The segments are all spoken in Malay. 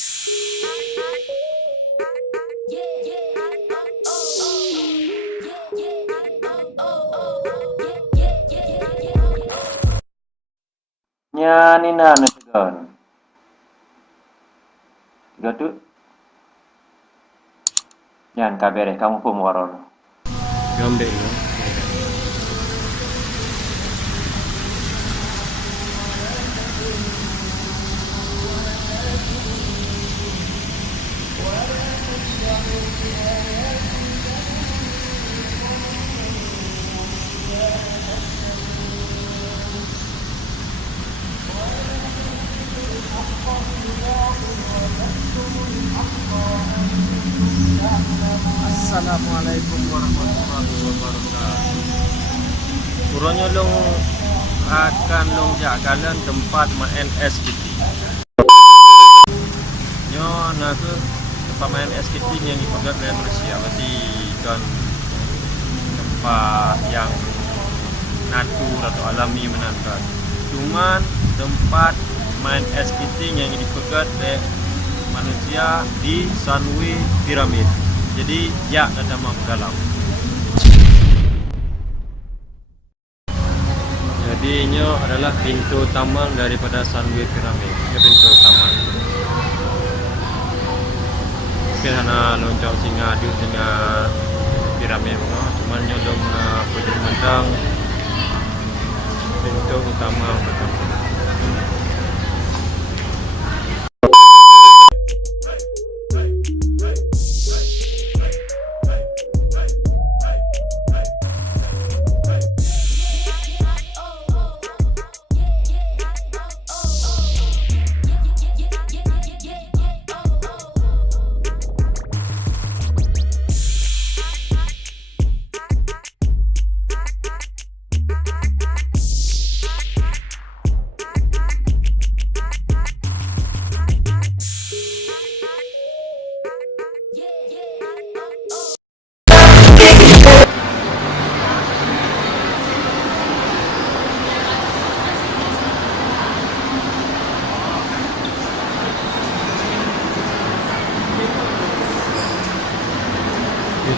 Nya ni na tegan. Tiga tu. Yan kabere kamu pun waron. Gambe lo. Assalamualaikum warahmatullahi wabarakatuh. Kurangnya long akan long jagalan tempat main SKT. Nyo nak ke tempat main SKT yang dipakai oleh Malaysia. Berarti kan tempat yang natur atau alami menantang. Cuman tempat main SKT yang dipakai oleh manusia di Sunway Pyramid. Jadi ya ada mau ke dalam. Jadinya adalah pintu utama daripada Sunway Pyramid. Ini pintu utama. Mungkin hanya lonceng singa di singa piramid no. Cuman nyolong pergi mandang pintu utama betul.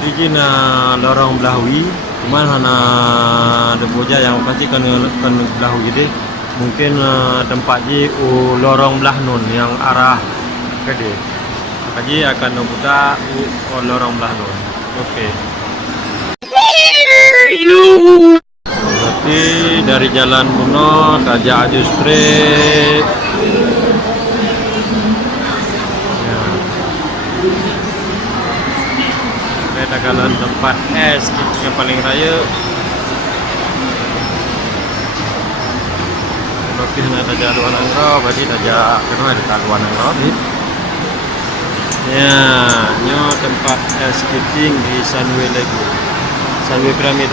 Jadi kena lorong belahui, cuman hana ada boja yang pasti kena belahui jadi mungkin tempat je lorong belah nun yang arah Kedah. Kaji akan membuka lorong belah nun. Okey. Berarti dari jalan Buno Kajak Aju straight. Dagalan tempat es yang paling raya. Lebih nak tajak luar Nangrau, berarti tajak kena ada luar Nangrau ni. Ya, nyo tempat es skating di Sunway lagi. Sunway Pyramid.